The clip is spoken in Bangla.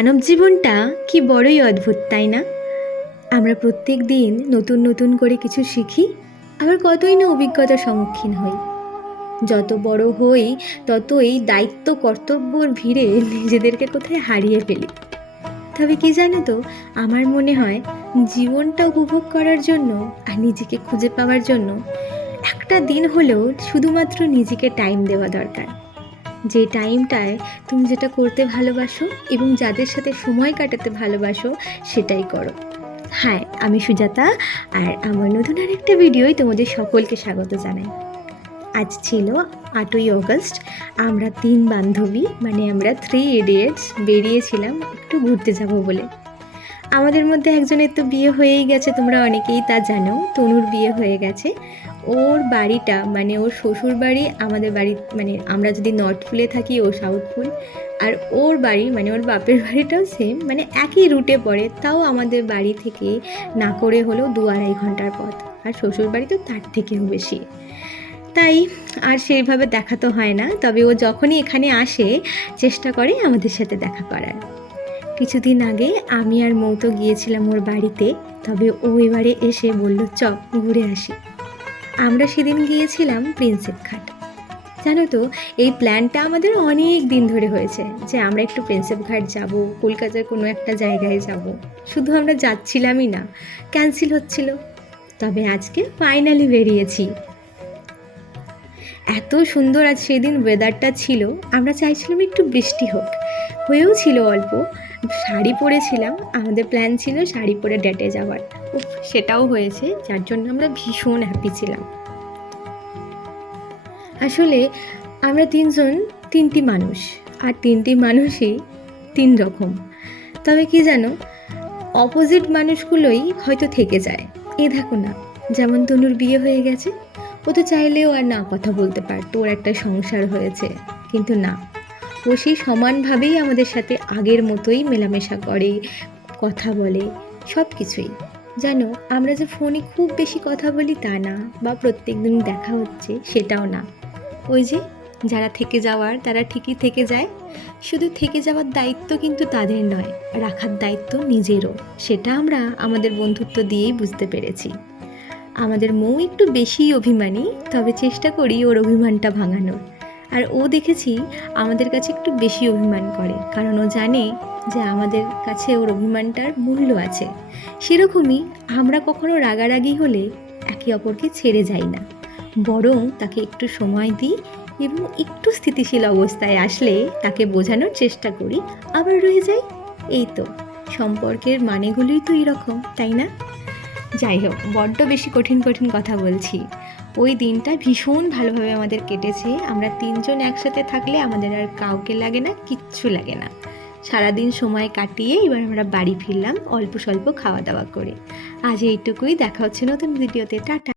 মানব জীবনটা কি বড়ই অদ্ভুত, তাই না? আমরা প্রত্যেক দিন নতুন নতুন করে কিছু শিখি, আবার কতই না অভিজ্ঞতার সম্মুখীন হই। যত বড় হই ততই দায়িত্ব কর্তব্যর ভিড়ে নিজেদেরকে কোথায় হারিয়ে ফেলি। তবে কি জানো তো, আমার মনে হয় জীবনটা উপভোগ করার জন্য আর নিজেকে খুঁজে পাওয়ার জন্য একটা দিন হলেও শুধুমাত্র নিজেকে টাইম দেওয়া দরকার। যে টাইমটায় তুমি যেটা করতে ভালোবাসো এবং যাদের সাথে সময় কাটাতে ভালোবাসো সেটাই করো। হ্যাঁ, আমি সুজাতা, আর আমার নতুন আরেকটা ভিডিওয় তোমাদের সকলকে স্বাগত জানাই। আজ ছিল 8ই অগস্ট। আমরা 3 বান্ধবী, মানে আমরা 3 ইডিয়েটস বেরিয়েছিলাম একটু ঘুরতে যাব বলে। আমাদের মধ্যে একজনের তো বিয়ে হয়েই গেছে, তোমরা অনেকেই তা জানো। তনুর বিয়ে হয়ে গেছে। ওর বাড়িটা, মানে ওর শ্বশুর বাড়ি আমাদের বাড়ি, মানে আমরা যদি নর্থ ফুলে থাকি ও সাউথ ফুল, আর ওর বাড়ি মানে ওর বাপের বাড়িটাও সেম, মানে একই রুটে পড়ে। তাও আমাদের বাড়ি থেকে না করে হলেও 2-2.5 ঘন্টার পথ, আর শ্বশুর বাড়ি তো তার থেকেও বেশি। তাই আর সেইভাবে দেখা তো হয় না, তবে ও যখনই এখানে আসে চেষ্টা করে আমাদের সাথে দেখা করার। কিছুদিন আগে আমি আর মৌতো গিয়েছিলাম ওর বাড়িতে, তবে ও এবারে এসে বলল চ ঘুরে আসি। আমরা সেদিন গিয়েছিলাম প্রিন্সেপ ঘাট। জানো তো, এই প্ল্যানটা আমাদের অনেক দিন ধরে হয়েছে যে আমরা একটু প্রিন্সেপ ঘাট যাব, কলকাতার কোনো একটা জায়গায় যাব। শুধু আমরা যাচ্ছিলামই না, ক্যান্সেল হচ্ছিল। তবে আজকে ফাইনালি বেরিয়েছি। এত সুন্দর আজ সেদিন ওয়েদারটা ছিল, আমরা চাইছিলাম একটু বৃষ্টি হোক, হয়েও ছিল অল্প। শাড়ি পরেছিলাম, আমাদের প্ল্যান ছিল শাড়ি পরে ডেটে যাওয়ার। সেটাও হয়েছে, যার জন্য আমরা ভীষণ হ্যাপি ছিলাম। আসলে আমরা 3টি মানুষ, আর 3টি মানুষই 3 রকম। তবে কি জানো, অপোজিট মানুষগুলোই হয়তো থেকে যায়। এ দেখো না, যেমন তনুর বিয়ে হয়ে গেছে, ও তো চাইলেও আর না কথা বলতে পারতো, ওর একটা সংসার হয়েছে। কিন্তু না, ও সেই সমানভাবেই আমাদের সাথে আগের মতোই মেলামেশা করে, কথা বলে, সব কিছুই। জানো, আমরা যে ফোনে খুব বেশি কথা বলি তা না, বা প্রত্যেক দিন দেখা হচ্ছে সেটাও না। ওই যে যারা থেকে যাওয়ার তারা ঠিকই থেকে যায়, শুধু থেকে যাওয়ার দায়িত্ব কিন্তু তাদের নয়, রাখার দায়িত্ব নিজেরও। সেটা আমরা আমাদের বন্ধুত্ব দিয়েই বুঝতে পেরেছি। আমাদের মৌ একটু বেশিই অভিমানী, তবে চেষ্টা করি ওর অভিমানটা ভাঙানোর। আর ও দেখেছি আমাদের কাছে একটু বেশি অভিমান করে, কারণ ও জানে যে আমাদের কাছে ওর অভিমানটার মূল্য আছে। সেরকমই আমরা কখনো রাগারাগি হলে একে অপরকে ছেড়ে যাই না, বরং তাকে একটু সময় দিই এবং একটু স্থিতিশীল অবস্থায় আসলে তাকে বোঝানোর চেষ্টা করি, আবার রয়ে যাই। এই তো সম্পর্কের মানেগুলোই তো এরকম, তাই না? যাই হোক, বড্ড বেশি কঠিন কঠিন কথা বলছি। ওই দিনটা ভীষণ ভালোভাবে আমাদের কেটেছে। আমরা 3 জন একসাথে থাকলে আমাদের আর কাউকে লাগে না, কিচ্ছু লাগে না। সারাদিন সময় কাটিয়ে এবার আমরা বাড়ি ফিরলাম অল্প স্বল্প খাওয়া দাওয়া করে। আজ এইটুকুই, দেখা হচ্ছে নতুন ভিডিওতে। টাটা।